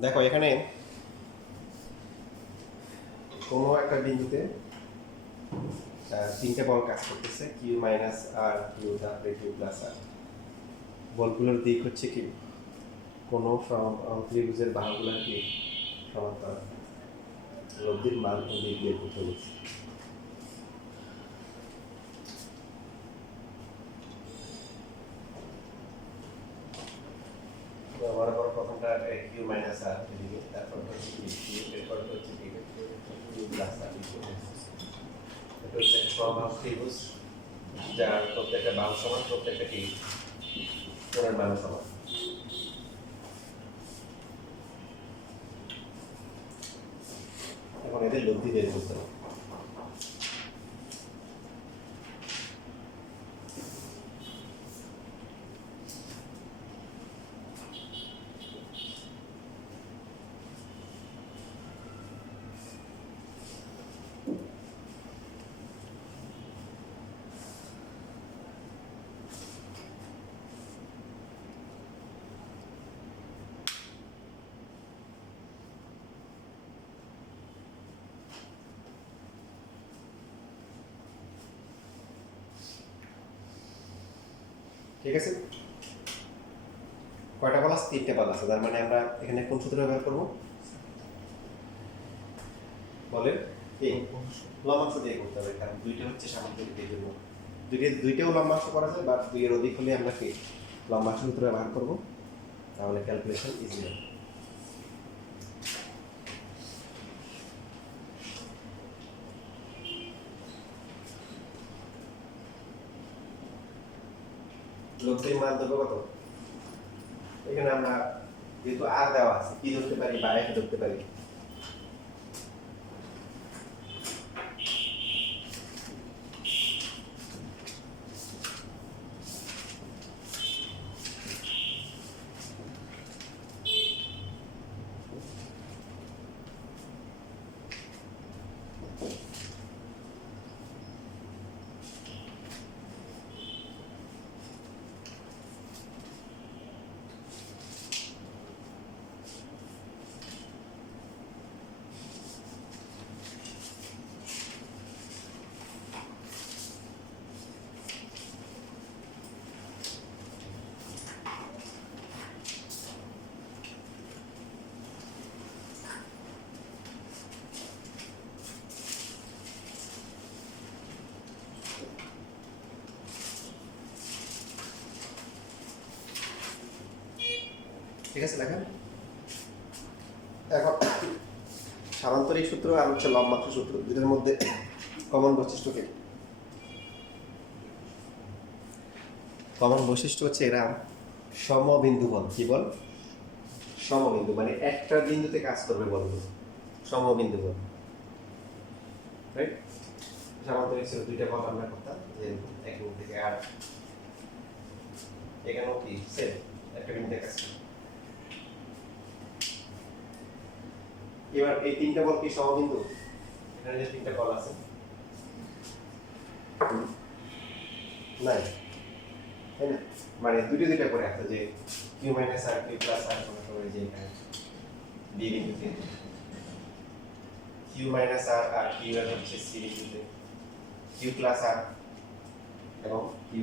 দেখো এখানে কোনো একটা বিন্দুতে তিনটে বল কাজ করতেছে, কিউ মাইনাস আর কিউ, তারপরে কিউ প্লাস আর। বলগুলোর দিক হচ্ছে কি, কোনো ত্রিভুজের বাহুগুলোর কি সমান্তরাল। লব্ধির মান ও দিক বের করতে বলছি। মনে করো প্রথমটা কিউ মাইনাস আর এদিকে, তারপরটা হচ্ছে কি কিউ, এরপরটা হচ্ছে কি কিউ প্লাস আর। এটা হচ্ছে সমবাহু ত্রিভুজ, যার প্রত্যেকটা বাহু সমান, প্রত্যেকটা কি কোণের মান সমান। এখন এদের লব্ধি বের করতে হবে। ঠিক আছে, কয়টা বল আছে? তিনটে বল আছে। তার মানে আমরা এখানে কোন সূত্র ব্যবহার করবো? বলেন এই লম্বাংশ দিয়ে করতে হবে, কারণ দুইটা হচ্ছে সামান্তরিক, এই জন্য দুইটাও লম্বাংশ করা যায়, বা দুইয়ের অধিক হলে আমরা কি লম্বাংশ সূত্র ব্যবহার করবো, তাহলে ক্যালকুলেশন ইজি হবে। লব্ধির মান ধরবো কত? এখানে আমরা যেহেতু আর দেওয়া আছে, কি ধরতে পারি বা এফ ধরতে পারি। ঠিক আছে, দেখেন এখন সামান্তরিক সূত্র আর হচ্ছে লম্বাংশ সূত্র, দুটোর মধ্যে কমন বৈশিষ্ট্য কি? কমন বৈশিষ্ট্য হচ্ছে এরা সমবিন্দু বল। কি বল? সমবিন্দু, মানে একটা বিন্দুতে কাজ করবে বলগুলো, সমবিন্দু বল। রাইট? সামান্তরিক ছিল দুইটা বল আমরা করতাম, যে এক বিন্দু থেকে আর এখানেও কি সেম একটা বিন্দুতে কাজ করবে। এবার এই তিনটা বল কি সমবিন্দু? এখানে যে তিনটা বল আছে নাই, তাই না? মানে দুইটা করে আছে, যে কিউ মাইনাস আর কিউ প্লাস আর, মনে করো যে এখানে বি বিন্দুতে কিউ মাইনাস আর আর কিউ এর হচ্ছে সি বিন্দুতে কিউ প্লাস আর, এবং কিউ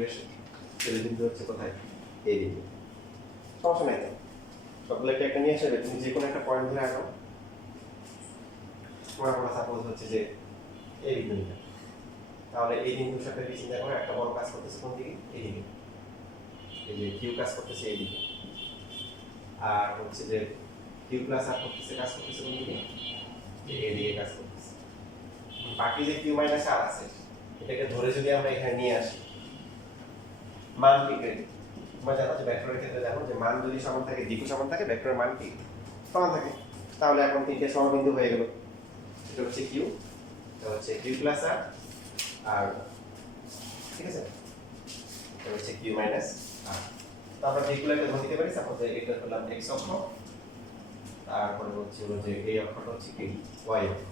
এর বিন্দু হচ্ছে কোথায়? এই বিন্দু। সমস্যা নাই, সবগুলোকে একটা নিয়ে আসবে, তুমি যে কোনো একটা পয়েন্ট ধরে আঁকো। মনে করো সাপোজ হচ্ছে যে এই বিন্দুটা, তাহলে এই বিন্দুর সাথে চিন্তা করে একটা বড় কাজ করতেছে কোন দিকে? এইদিকে। এই যে কিউ কাজ করতেছে এইদিকে, আর হচ্ছে যে কিউ প্লাস আর করতেছে কাজ করতেছে কোন দিকে? এইদিকে কাজ করতেছে। বাকি যে কিউ মাইনাস আর আছে, এটাকে ধরে যদি আমরা এখানে নিয়ে আসি, মান কি? তোমরা জানো যে ভেক্টরের ক্ষেত্রে জানো যে মান যদি সমান থাকে, দিকও সমান থাকে, ভেক্টরের মান কি সমান থাকে। তাহলে এখন তিনটে সমবিন্দু হয়ে গেল। এটা হচ্ছে কিউ, এটা হচ্ছে কিউ প্লাস আর, আর ঠিক আছে, এটা হচ্ছে কিউ মাইনাস আর। তো আমরা দিকগুলোকে ধরে নিতে পারি, সাপোজ এটা হলাম এক্স অক্ষ, তারপরে হচ্ছে হলো যে এই অক্ষটা হচ্ছে কি ওয়াই অক্ষ।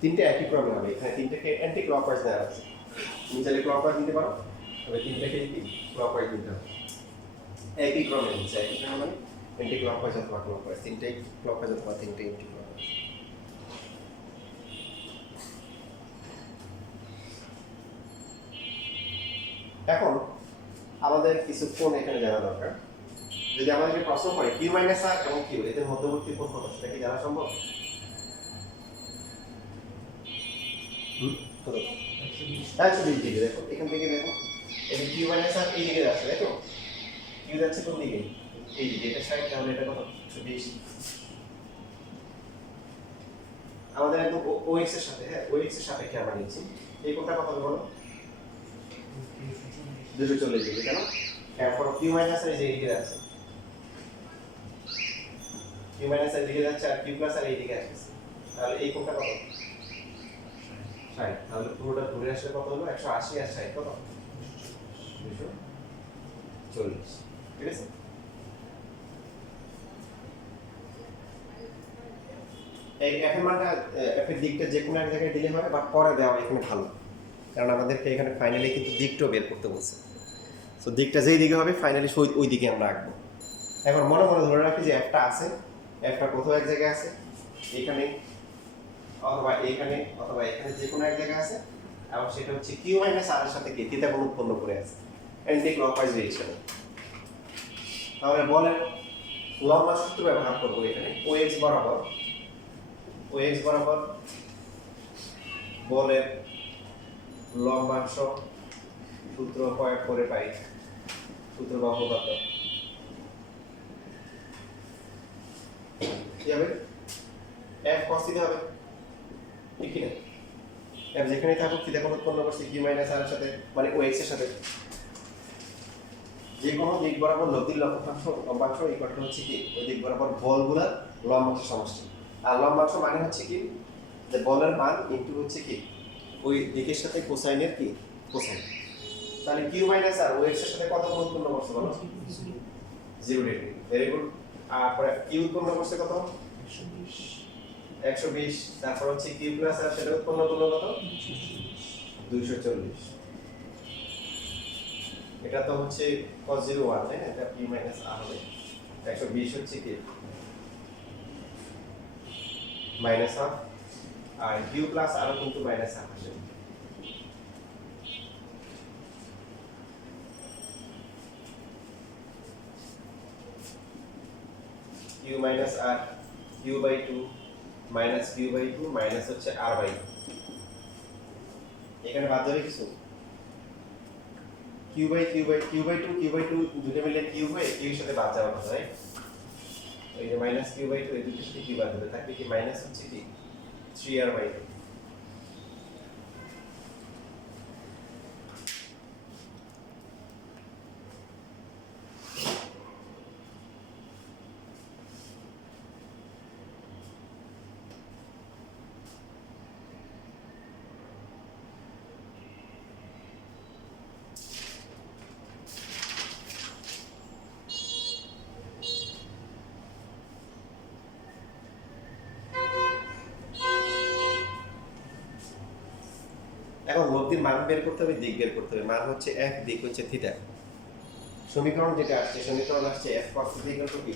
তিনটে একই ক্রমে হবে, এখানে তিনটাকে অ্যান্টি ক্লকওয়াইজ দেওয়া আছে, তুমি চাইলে ক্লকওয়াইজ দিতে পারো, তবে তিনটাকে কি ক্লকওয়াইজ দিতে হবে, একই ক্রমে হচ্ছে, একই ক্রমে মানে অ্যান্টি ক্লকওয়াইজ অথবা ক্লকওয়াইজ, তিনটেই ক্লকওয়াইজ অথবা তিনটেই অ্যান্টি ক্লকওয়াইজ। এখন আমাদের কিছু কোণ এখানে জানা দরকার। যদি আমাদেরকে প্রশ্ন করে কিউ মাইনাস আর এবং কিউ এদের মধ্যবর্তী কোণ কত, সেটা কি জানা সম্ভব? কত? 120 ডিগ্রি। দেখো এখান থেকে দেখো, এই কিউ মাইনাস আর এই দিকে যাচ্ছে, দেখো কিউ যাচ্ছে কোন দিকে? এই দিকে, এটা সাইড, তাহলে এটা কত? 120। আমাদের একদম ওএক্স এর সাথে, হ্যাঁ ওএক্স এর সাপেক্ষে আমরা নিচ্ছি, এই কোণটা কত হবে বলো? 240 ডিগ্রি। কেন? এরপর কিউ মাইনাস আর এই যে এইদিকে যাচ্ছে, কিউ মাইনাস আর এইদিকে যাচ্ছে, আর কিউ প্লাস আর এইদিকে আসছে, তাহলে এই কোণটা কত? 60। তাহলে পুরোটা ঘুরে আসলে কত হলো? 180 আর 60 কত? 240। ঠিক আছে? এই এফ এর মানটা, এফ এর দিকটা যে কোনো এক জায়গায় দিলে হবে, বাট পরে দেওয়া এখানে ভালো, কারণ আমাদেরকে এখানে ফাইনালি কিন্তু দিকটাও বের করতে বলছে। সো দিকটা যেই দিকে হবে ফাইনালি ওই দিকে আমরা আঁকবো। এখন মনে মনে ধরে রাখি যে একটা আছে, একটা কোথাও এক জায়গায় আছে, এখানে অথবা এখানে অথবা এখানে, যে কোনো এক জায়গায় আছে, এবং সেটা হচ্ছে কিউ মাইনাস আর এর সাথে কি থিটা কোণ উৎপন্ন করে আছে, অ্যান্টি ক্লকওয়াইজ ডিরেকশনে। তাহলে বলের লম্বা সূত্র ব্যবহার করবো এখানে, ওএক্স বরাবর, ওএক্স বরাবর বলের লম্বাংশ সূত্র প্রয়োগ করে পাই, সূত্র বা উপপাদ্য কি হবে? এফ cos থিটা হবে, ঠিক কি না? এফ যেখানে থাকুক থিটা কোণ উৎপন্ন করছে কিউ মাইনাস আর এর সাথে, মানে ওএক্স এর সাথে, যে কোনো দিক বরাবর লব্ধির লম্বাংশ ইকুয়াল টু হচ্ছে কি ওই দিক বরাবর বলগুলোর লম্বাংশের সমষ্টি। আর লম্বাংশ মানে হচ্ছে কি যে বলের মান ইনটু হচ্ছে কি ওই দিকের সাথে কোসাইনের কি কোসাইন। তাহলে কিউ মাইনাস আর ওএক্স এর সাথে কত কোণ উৎপন্ন করছে বলো? 0 ডিগ্রি। Very good. আর পরে কিউ উৎপন্ন করছে কত? 120। তারপর হচ্ছে কিউ প্লাস আর সেটা উৎপন্ন করলো কত? 240। এটা তো হচ্ছে cos 01, তাই না? এটা p মাইনাস r হবে, 120 হচ্ছে কি মাইনাস হাফ, আর q প্লাস r কিন্তু মাইনাস হাফ আসে। q minus r, q by 2 minus q by 2 minus হচ্ছে r বাই 2, এখানে বাদ যাবে কিছু? q বাই 2 দুটো মিলে q হয়ে q এর সাথে বাদ যাওয়ার কথা, রাইট? এই যে মাইনাস q বাই 2 এই দুটোর সাথে q বাদ দেবে, থাকবে কি মাইনাস হচ্ছে কি 3r বাই 2। এখন লব্ধির মান বের করতে হবে, দিক বের করতে হবে। মান হচ্ছে f, দিক হচ্ছে থিটা। সমীকরণ যেটা আসছে, সমীকরণ আসছে f cos θ equal to কি?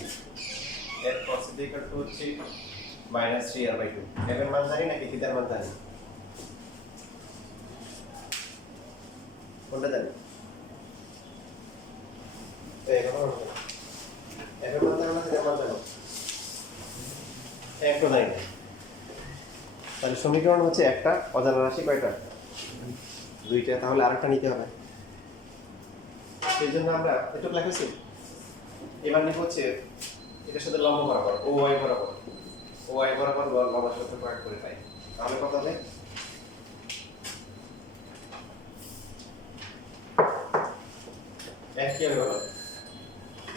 f cos θ equal to হচ্ছে minus 3r by 2। f এর মান জানি নাকি থিটার মান জানি? কোনটা জানি? এই কথা বলছো, f এর মান জানো না থিটার মান জানো? একটু জানি না। তাহলে সমীকরণ হচ্ছে একটা, অজানা রাশি কয়টা? দুইটা। তাহলে আরেকটা নিতে হবে, সেই জন্য আমরা একটু লিখেছি। এবার নিব হচ্ছে এটার সাথে লম্ব বরাবর, ও ওয়াই বরাবর, ও ওয়াই বরাবর লম্বার সাথে প্রয়োগ করে পাই। তাহলে কত হবে? এক কি হবে বলো?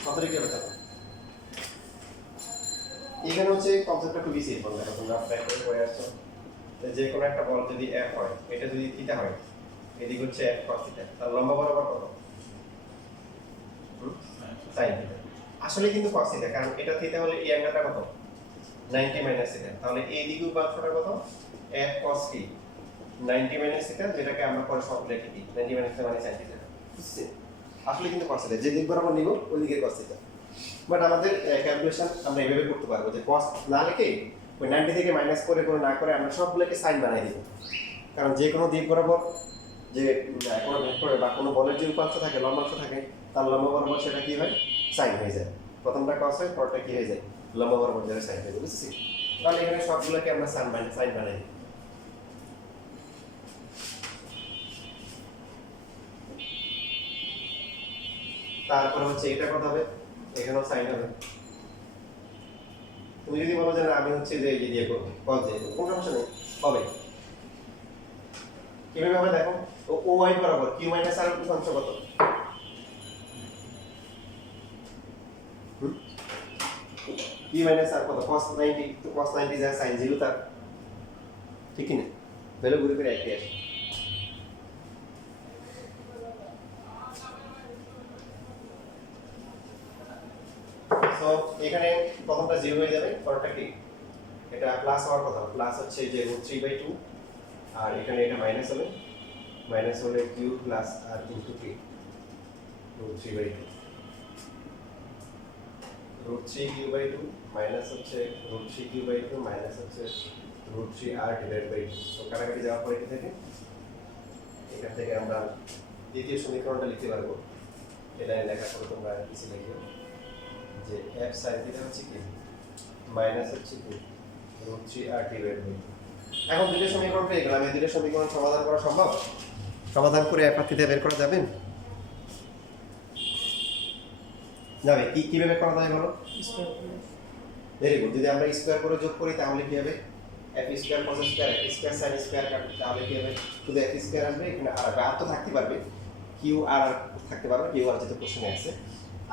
কত ডিগ্রি হবে তখন? এখানে হচ্ছে কনসেপ্টটা খুবই সিম্পল। দেখো তোমরা প্র্যাকটিস করে আসছো, যে কোনো একটা বল যদি f হয়, এটা যদি থিটা হয়, এদিক হচ্ছে f cos θ, তার লম্ব বরাবর কত? sin θ। আসলে কিন্তু cos θ, কারণ এটা থিটা হলে এই অ্যাঙ্গেলটা কত? 90 মাইনাস থিটা, তাহলে এই দিকে উপাংশটা কত f cos t 90 minus theta, যেটাকে আমরা পরে সব লিখে দিই 90 মাইনাস থিটা মানে sin থিটা, বুঝছেন? আসলে কিন্তু cos থিটা যে দিক বরাবর নিব ওই দিকে cos থিটা, বাট আমাদের ক্যালকুলেশন আমরা এইভাবে করতে পারবো যে cos না লিখে ওই 90 থেকে মাইনাস করে না করে আমরা সবগুলোকে sin বানাই দিব, কারণ যে কোনো দিক বরাবর যে কোনো ভেক্টরে বা কোনো বলের যে উপাংশ থাকে লম্বাংশ থাকে তার লম্ব বরাবর সেটা কি হয় sin হয়ে যায়, প্রথমটা cos হয় পরটা কি হয়ে যায় লম্ব বরাবর যাবে sin হয়ে যায়, বুঝছেন? তাহলে এখানে সবগুলোকে আমরা sin বানাই দিই। তারপর হচ্ছে এটা কত হবে, এখানেও sin হবে। তুমি যদি বলো যে না আমি হচ্ছে যে এই দিয়ে করব cos দিয়ে করব, কোনো সমস্যা নেই, হবে। কিভাবে হবে দেখো, ও y বরাবর q r উপাংশ কত, q r কত cos 90, তো cos 90 যা sin 0 তার, ঠিক কি না? ভ্যালু ঘুরে ফিরে একই আসে। সো এখানে প্রথমটা 0 হয়ে যাবে, পরেরটা কি এটা প্লাস হওয়ার কথা, প্লাস হচ্ছে যে √3/2 আর এখানে এটা মাইনাস হবে, মাইনাস হলে q প্লাস আর ইনটু k √3/2 √3q/2 মাইনাস হচ্ছে √3q/2 মাইনাস হচ্ছে √3r/2। তো কাটাকাটি যাওয়ার পরে কি থাকে, এখান থেকে আমরা দ্বিতীয় সমীকরণটা লিখতে পারবো, এটা লেখার পরে তোমরা কিছু লিখো যে f sin থিটা হচ্ছে কি মাইনাস হচ্ছে কি √3r/2। এখন দুটো সমীকরণ পেয়ে গেলাম, এই দুটো সমীকরণ সমাধান করা সম্ভব? সমাধান করে f আর থিটা বের করা যাবে? যাবে। কিভাবে করা যায় বলো? Very good. যদি আমরা স্কয়ার করে যোগ করি তাহলে কি হবে, f square cos square f square sin square কাটবে, তাহলে কি হবে শুধু f স্কয়ার আসবে, এখানে আর তো থাকতে পারবে, q আর থাকতে পারবে, q আর যেটা কোশ্চেনে আছে।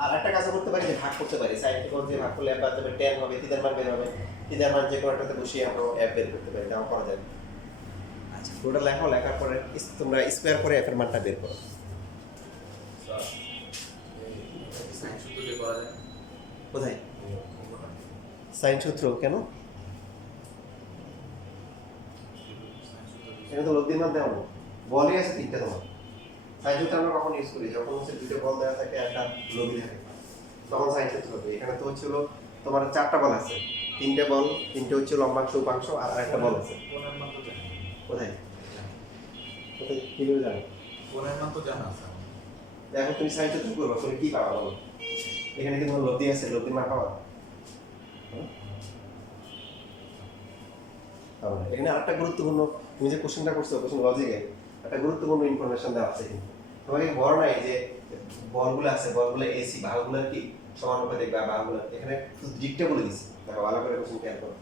আর একটা কাজ করতে পারি যে ভাগ করতে পারি, sin থেকে যে ভাগ করলে f বাদ যাবে, tan হবে, থিটার মান বের হবে, থিটার মান যে কোনটাতে বসিয়ে আমরা f বের করতে পারি, তাও করা যাবে। আচ্ছা পুরোটা লেখো, লেখার পরে তোমরা স্কয়ার করে f এর মানটা বের করো। সাইন সূত্র দিয়ে করা যায়। কোথায় সাইন সূত্র? কেন এটা তো লব্ধির মান দেওয়া নেই, বলই আছে তিনটা তোমার। সাইন সূত্র আমরা কখন ইউজ করি, যখন হচ্ছে দুটো বল দেওয়া থাকে একটা লব্ধি থাকে, তখন সাইন সূত্র হবে। এখানে তো হচ্ছিল তোমার চারটা বল আছে, তিনটে বল, তিনটে হচ্ছে লম্বাংশ উপাংশ আর আরেকটা বল আছে। কোণের মান তো জানি। কোথায় কোথায় কিভাবে জানো? কোণের মান তো জানা আছে। এখন তুমি সাইন সূত্র করবে, তুমি কি পাবা বলো? এখানে কি তোমার লব্ধি আছে, লব্ধির মান পাবা? এখানে আরেকটা গুরুত্বপূর্ণ, তুমি যে কোশ্চেনটা করছো কোশ্চেন লজিকে একটা গুরুত্বপূর্ণ ইনফরমেশন দেওয়া আছে, কিন্তু তোমাকে বড় নাই যে বলগুলো আছে, বলগুলো এসি বাহুগুলো কি সমানুপাতিক বা বাহুগুলো, এখানে শুধু দিকটা বলে দিছি। দেখো ভালো করে কোশ্চেন খেয়াল করো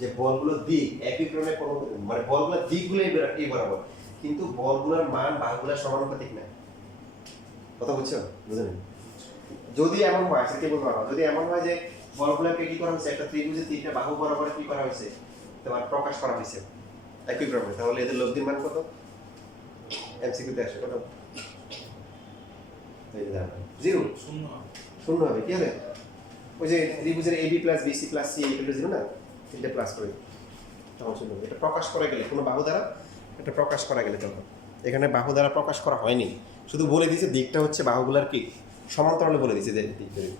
যে বলগুলোর দিক একই ক্রমে মানে বলগুলোর দিকগুলো এই বরাবর, কিন্তু বলগুলোর মান বাহুগুলোর সমানুপাতিক না। কথা বুঝছো? বুঝলেন? যদি এমন হয় সেটা বলতে পারো, যদি এমন হয় যে বলগুলোকে কি করা হয়েছে, একটা ত্রিভুজের তিনটা বাহু বরাবর কি করা হয়েছে, তোমার প্রকাশ করা হয়েছে একই ক্রমে, তাহলে এদের লব্ধির মান কত? এমসিকিউতে আসে কত? জিরো। শূন্য হবে। কি হবে? ওই যে ত্রিভুজের AB plus BC plus C equal to 0 না, তিনটে প্লাস করে তখন শূন্য হবে। এটা প্রকাশ করা গেলে কোনো বাহু দ্বারা এটা প্রকাশ করা গেলে তখন, এখানে বাহু দ্বারা প্রকাশ করা হয়নি, শুধু বলে দিয়েছে দিকটা হচ্ছে বাহুগুলার কি সমান্তরালে বলে দিয়েছে যে দিক ধরে।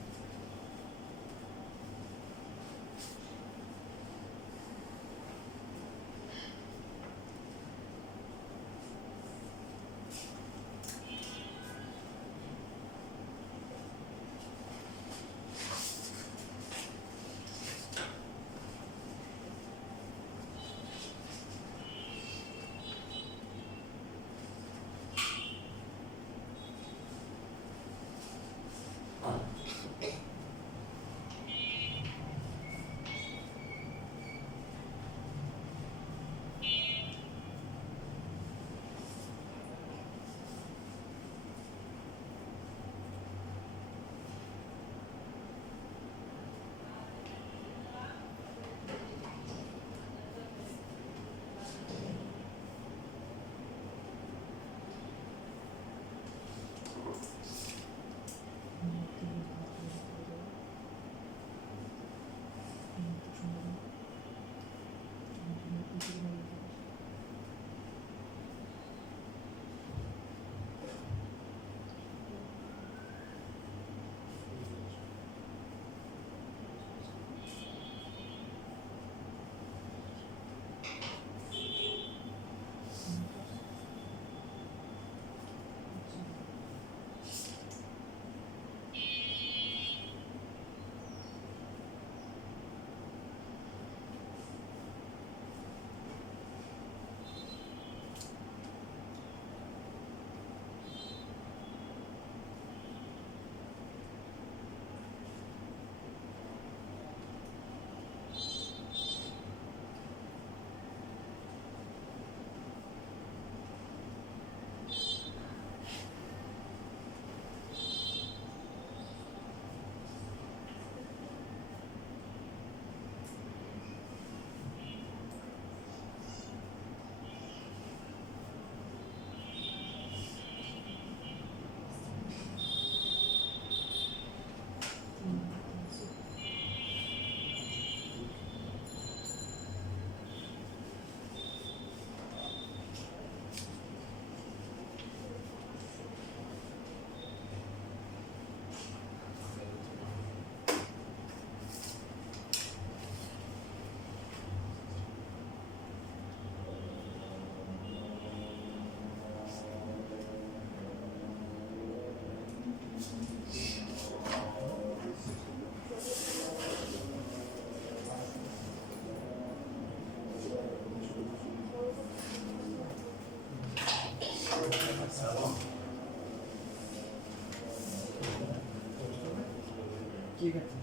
ঠিক আছে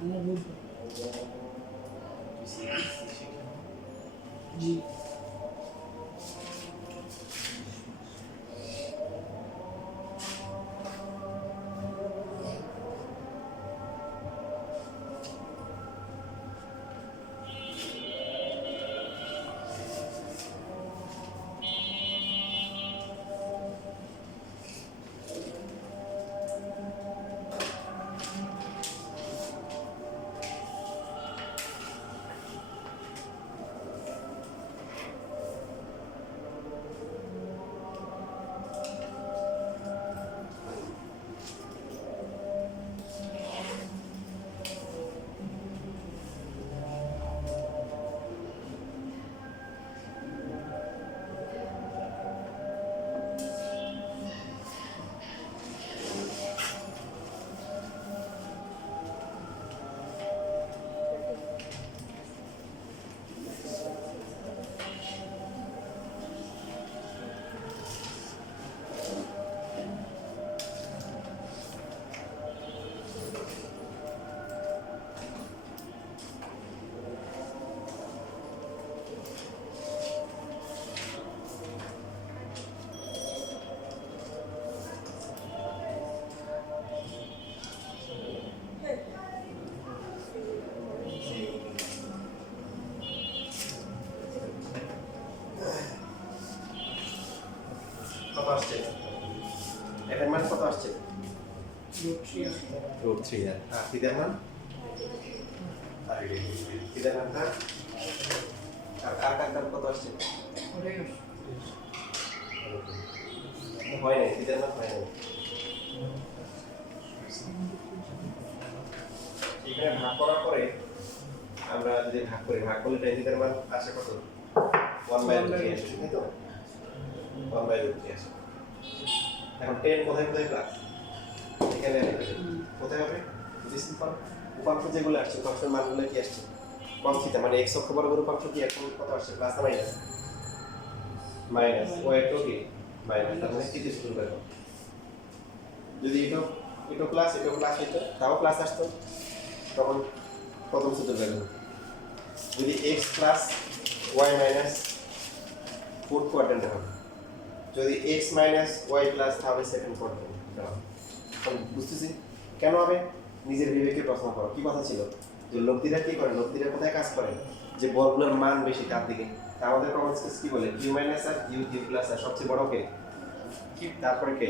আমরা বুঝবো জি কত আসছে f এর মান কত আসছে √3 আর থিটার মান আর থিটার মান আর কার কত আসছে হয় নাই থিটার মান হয় নাই এখানে ভাগ করার পরে আমরা যদি ভাগ করলে tan থিটার মান আসে কত 1/√3 আসে তাই তো 1/√3 আসে এখন 10 কোথায় প্লাস এখানে কোথায় হবে সিম্পল উপাংশ যেগুলো আসছে উপাংশের মানগুলো কি আসছে cos থিটা মানে x অক্ষ বরাবর উপাংশ কি এখন কত আসছে প্লাস না মাইনাস y এর কি মাইনাস তার মানে কি দিয়ে শুরু করব যদি এটা প্লাস এটা তাও প্লাস আসতো তখন প্রথম সূত্র বের হবে যদি x plus y minus fourth quadrant হবে যদি x মাইনাস y প্লাস তাহলে সেকেন্ড কোয়াড্রেন্ট এখন বুঝতেছি কেন হবে নিজের বিবেকে প্রশ্ন করো কি কথা ছিল যে লব্ধিরা কি করে লব্ধিরা কোথায় কাজ করে যে বলগুলোর মান বেশি তার দিকে তা আমাদের কমন সেন্স কি বলে q মাইনাস আর q প্লাস আর সবচেয়ে বড় কে তারপরে কে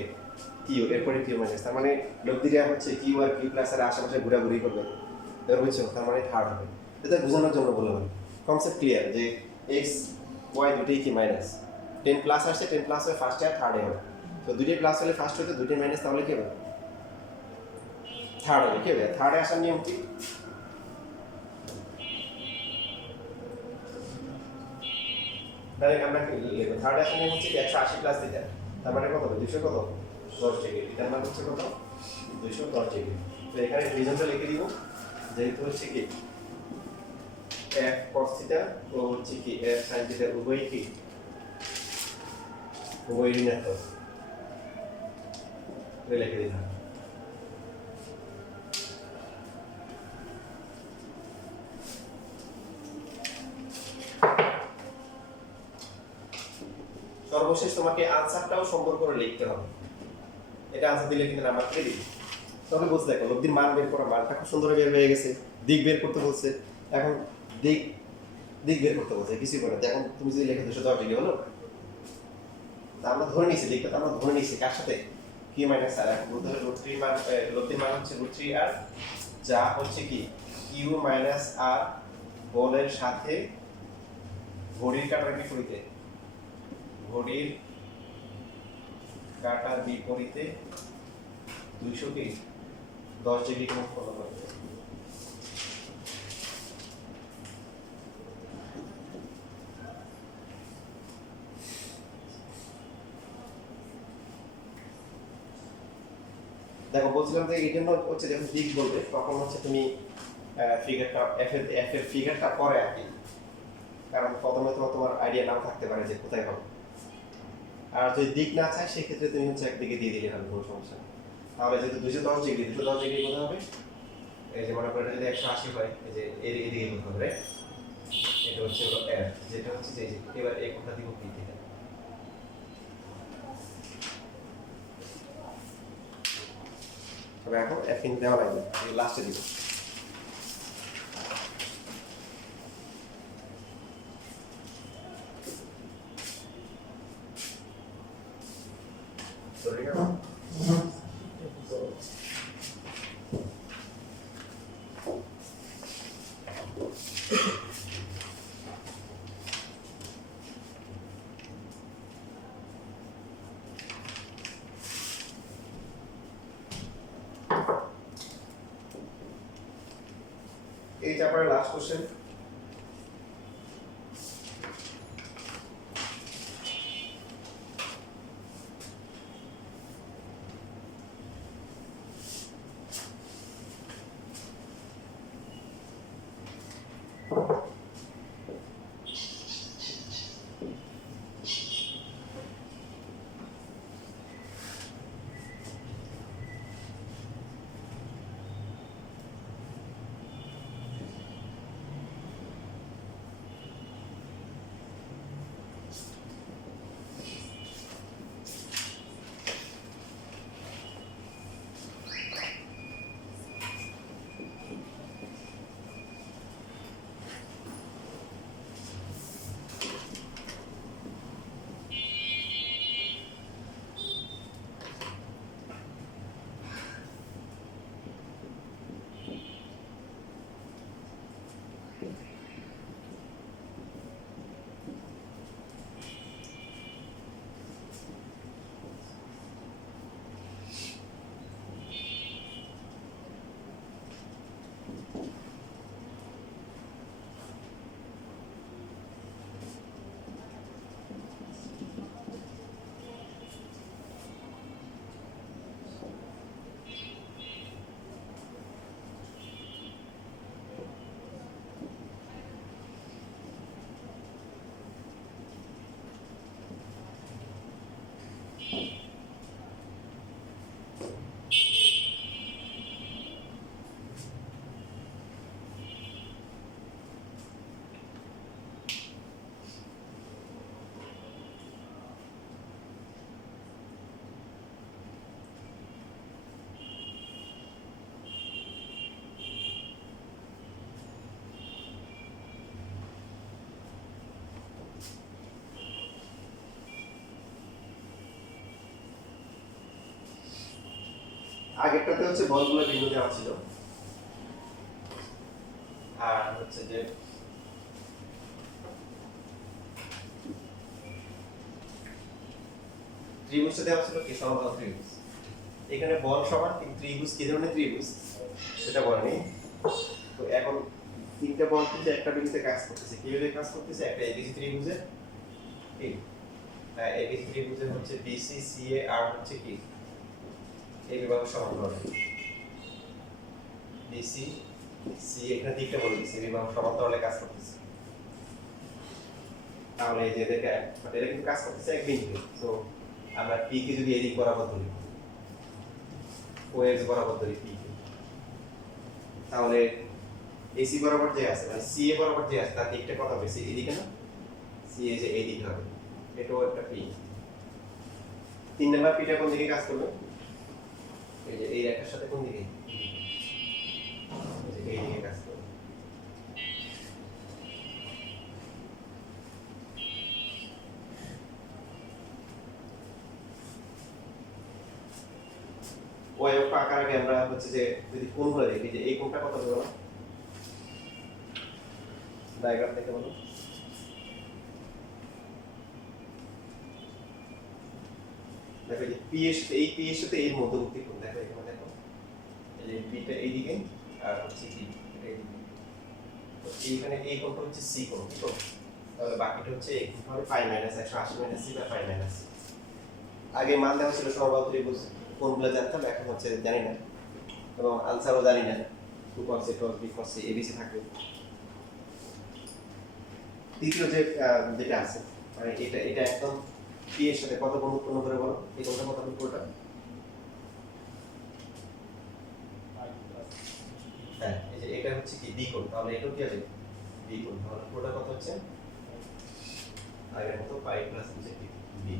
q এরপরে q মাইনাস তার মানে লব্ধিরা হচ্ছে q আর q প্লাস এর আশেপাশে ঘোরাঘুরি করবে এর বুঝছো তার মানে থার্ড হবে এটা বোঝানোর জন্য বললাম কনসেপ্ট ক্লিয়ার যে x y দুটোই কি মাইনাস 10 প্লাস আসছে 10 প্লাস হয়ে ফার্স্টে আর থার্ডে হবে তো দুটোই প্লাস হলে ফার্স্ট হতে দুটোই মাইনাস তাহলে কি হবে থার্ড হবে কি হবে থার্ডে আসার নিয়ম কি ডাইরেক্ট আমরা কি লিখব থার্ড আসার নিয়ম হচ্ছে 180 প্লাস থিটা তার মানে কত হবে 200 কত 10 ডিগ্রি থিটার মান হচ্ছে কত 210 ডিগ্রি তো এখানে রিজনটা লিখে দিব যেহেতু হচ্ছে কি f cos থিটা ও হচ্ছে কি f sin থিটা উভয়ই কি উভয়ই ঋণাত্মক লিখে দিলাম সর্বশেষ তোমাকে আনসারটাও সম্পর্ক করে লিখতে হবে এটা আনসার দিলে কিন্তু নাম্বার পেয়ে দিবি তবে বুঝতে দেখো লব্ধির মান বের করা মানটা খুব সুন্দর বের হয়ে গেছে দিক বের করতে বলছে এখন দিক বের করতে বলছে কিছুই করে এখন তুমি যদি লিখে 210 ডিগ্রি হলো আমরা ধরে নিয়েছি দিকটা আমরা ধরে নিয়েছি কার সাথে q মাইনাস আর এখন বলতে হবে √3 মান লব্ধির মান হচ্ছে √3 আর যা হচ্ছে কি q মাইনাস আর বলের সাথে ঘড়ির কাটার বিপরীতে ঘড়ির কাটার বিপরীতে 200 কে 10 ডিগ্রি কোণ ফলো করবে দেখো বলছিলাম যে এই জন্য হচ্ছে যখন দিক বলবে তখন হচ্ছে তুমি ফিগারটা এফ এর ফিগারটা পরে আঁকি কারণ প্রথমে তো তোমার আইডিয়া নাও থাকতে পারে যে কোথায় হবে আর যদি দিক না চাই সেক্ষেত্রে তুমি হচ্ছে একদিকে দিয়ে দিলে হবে, কোনো সমস্যা নেই। তাহলে যেহেতু 210 ডিগ্রি, 210 ডিগ্রি কোথায় হবে? এই যে মনে করো এটা যদি 180 হয়, এই যে এর এদিকে কোথাও হবে, রাইট? এটা হচ্ছে হলো এর, যেটা হচ্ছে যে এবার এই কোণটা দিব পি থেকে। তবে এখন এফ কিন্তু দেওয়া লাগবে, লাস্টে দিব। Sorry, এই চ্যাপ্টারের লাস্ট কোশ্চেন। আগেরটাতে হচ্ছে বলগুলো ভিন্ন দেওয়া ছিল, আর হচ্ছে যে ত্রিভুজটা দেওয়া ছিল কি সমবাহু ত্রিভুজ। এখানে বল সমান কিন্তু ত্রিভুজ কি ধরনের ত্রিভুজ সেটা বলেনি। তো এখন তিনটা বল কিন্তু একটা বিন্দুতে কাজ করতেছে, কিভাবে কাজ করতেছে? একটা এবিসি ত্রিভুজের কি এবিসি ত্রিভুজের হচ্ছে বিসি সিএ আর হচ্ছে কি এই বিভাগ সমান্তরাল, বিসি সি এখানে তিনটা বল দিছি বিভাগ সমান্তরালে কাজ করতেছে। তাহলে এই যে দেখে এটা কিন্তু কাজ করতেছে এক বিন্দুতে। তো আমরা পি কে যদি এদিক বরাবর ধরি, ও এক্স বরাবর ধরি পি কে, তাহলে এসি বরাবর যে আছে মানে সি এ বরাবর যে আছে তার দিকটা কত হবে? সি এদিকে না, সি এ যে এই দিকে হবে, এটাও একটা পি। 3 নাম্বার পিটা কোন দিকে কাজ করবে? এই যে এই রেখার সাথে কোন দিকে? এই যে এই দিকে কাজ করবে। ওই আকার আগে আমরা হচ্ছে যে যদি কোণগুলো দেখি, যে এই কোণটা কত হবে? ডায়াগ্রাম দেখে বলো। দেখো যে পি এর সাথে এই পি এর সাথে এর মধ্যবর্তী কোণ, দেখো এখানে দেখো এই যে পিটা এইদিকে আর হচ্ছে কি এইদিকে। তো এইখানে এই কোণটা হচ্ছে সি কোণ, ঠিক আছে? তাহলে বাকিটা হচ্ছে এই কোণ হবে পাই মাইনাস 180 মাইনাস সি বা পাই মাইনাস সি। আগে মান দেওয়া ছিল সমবাহু ত্রিভুজ, কোণগুলো জানতাম, এখন হচ্ছে জানি না এবং আনসারও জানি না। 2 cos a cos b cos c abc থাকবে। তৃতীয় যে যেটা আছে মানে এটা একদম পি এর সাথে কত গুণ উৎপন্ন করে বলো, এই কোণটা কত হবে পুরোটা? হ্যাঁ, এই যে এটা হচ্ছে কি বি কোণ, তাহলে এটাও কি হবে বি কোণ, তাহলে পুরোটা কত হচ্ছে আগের মতো পাই প্লাস হচ্ছে কি বি।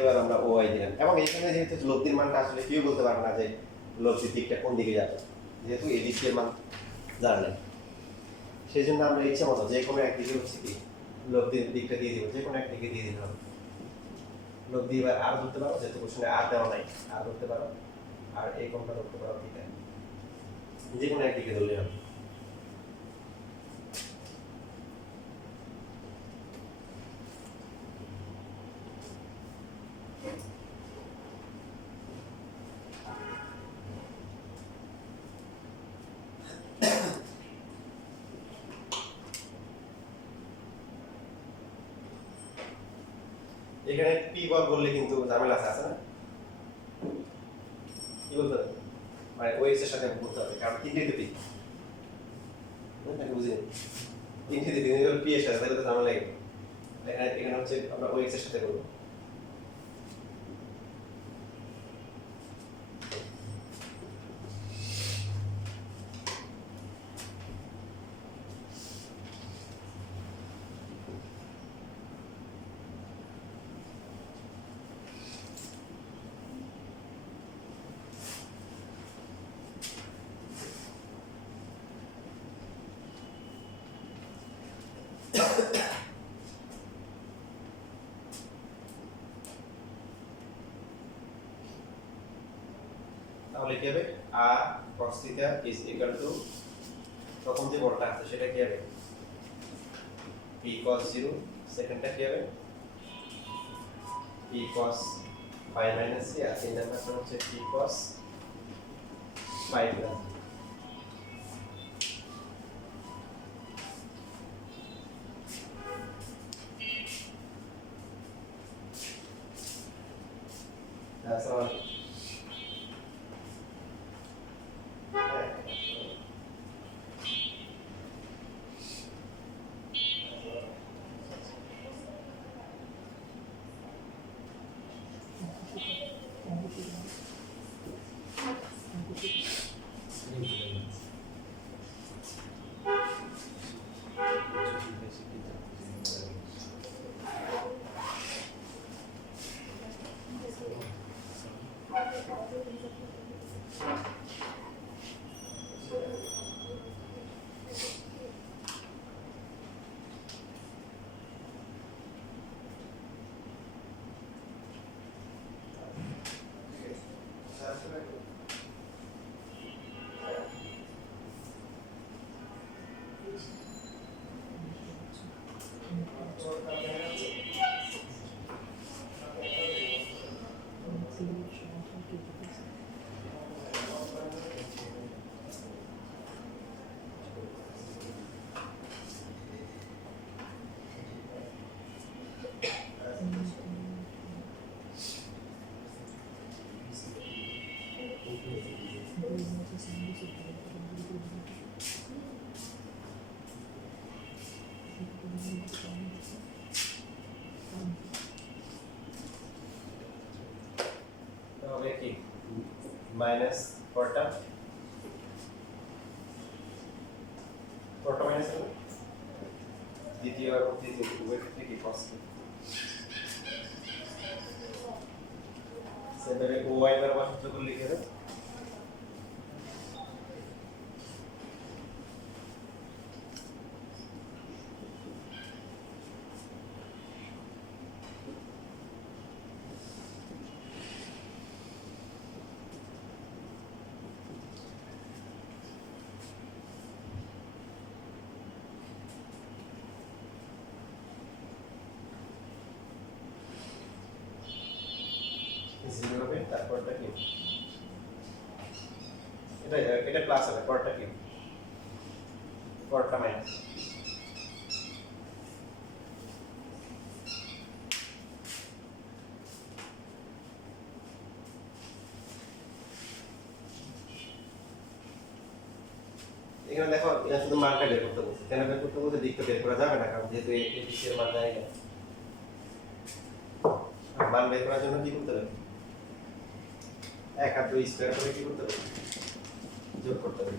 এবার আমরা ও আই দিলাম, এবং এখানে যেহেতু লব্ধির মানটা আসলে কেউ বলতে পারবে না যে লব্ধির দিকটা কোন দিকে যাবে, যেহেতু এই দিকের মান জানা নেই, সেই জন্য আমরা ইচ্ছা মতো যে কোনো একদিকে হচ্ছে কি লব্ধির দিকটা দিয়ে দিব, যে কোনো একদিকে দিয়ে দিতে হবে। লব্ধি এবার আর ধরতে পারো, যেহেতু কোশ্চেনে আর দেওয়া নাই, আর ধরতে পারো, আর এই কোণটা ধরতে পারো, ঠিক আছে, যে কোনো একদিকে ধরলে হবে। এখানে পি বল বললে কিন্তু ঝামেলা আছে না? কি বলতে হবে, মানে ওএস এর সাথে বলতে হবে, কারণ তিনটে তো পি, বুঝলি, তিনটে পি পি এর সাথে, তাহলে তো ঝামেলা লাগে। এখানে হচ্ছে আমরা ওএস এর সাথে করবো। তাহলে কি হবে, আর cos theta is equal to, প্রথম যে বলটা আছে সেটা কি হবে p cos 0, সেকেন্ডটা কি হবে p cos phi minus c, আর তিন নাম্বারটা হচ্ছে p cos phi plus। আসসালামু আলাইকুম। তাহলে কি মাইনাস পরটা মাইনাস হবে, দ্বিতীয় এবং তৃতীয় উভয় ক্ষেত্রে কি cos সেভাবে ওয়াই বরাবর সূত্র করলে কি হবে, জিরো হবে, তারপরটা কি এটা এটা প্লাস হবে, পরটা কি পরটা মাইনাস। এখানে দেখো এটা শুধু মানটা বের করতে বলছে, কেন বের করতে বলছে? দিক তো বের করা যাবে না, কারণ যেহেতু এবিসি এর মান জানি না। মান বের করার জন্য কি করতে হবে? 1 আর 2 স্কয়ার করে কি করতে হবে? যোগ করতে হবে।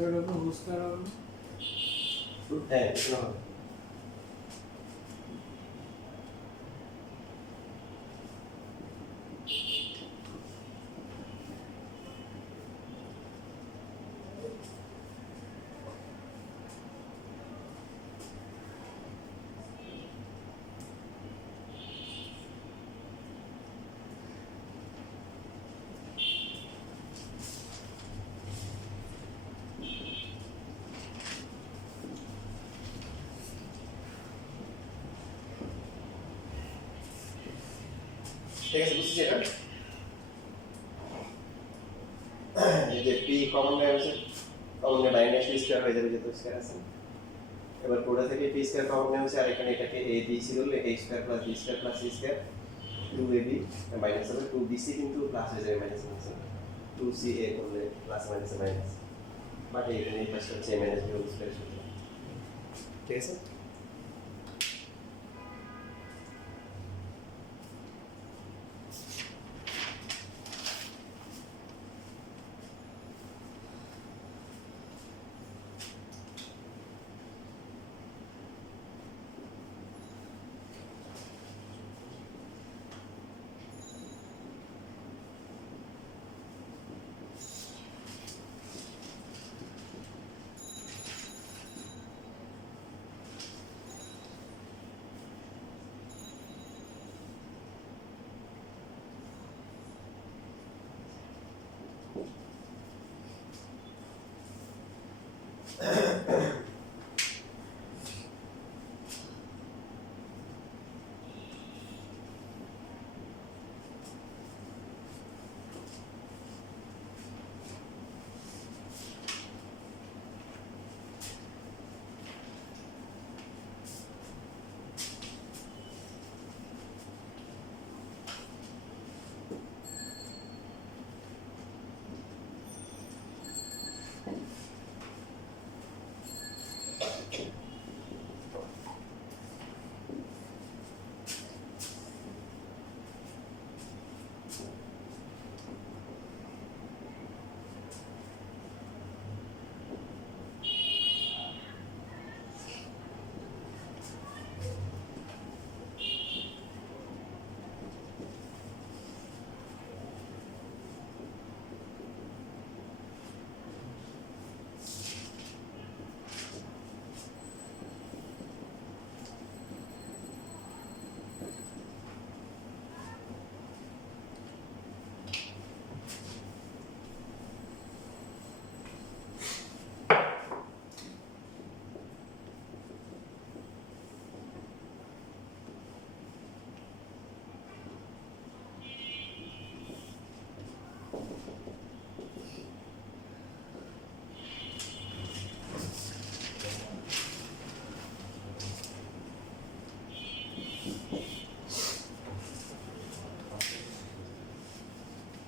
সেটা তো বুঝতে হবে। হ্যাঁ, এখানে হবে। ঠিক আছে, বুঝছি এটা। এই যে পি কমন নেওয়া হয়েছে, কমন নিয়ে ডাইনে আসলে স্কয়ার হয়ে যাবে, যেহেতু স্কয়ার আছে। এবার কোডা থেকে পি স্কয়ার কমন নেওয়া হয়েছে, আর এখানে এটাকে এ বি সি বললে a square plus b square plus c square 2ab minus হবে 2bc, কিন্তু প্লাস হয়ে যাবে মাইনাস মাইনাস 2ca করলে প্লাস মাইনাস মাইনাস, বাট এখানে এই পাশে হচ্ছে মাইনাস b হোল স্কয়ার সূত্র। ঠিক আছে।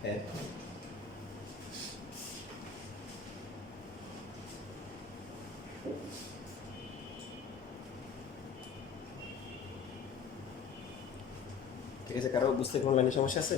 হ্যাঁ, ঠিক আছে, কারো বুঝতে কোনো লাইনে সমস্যা আছে?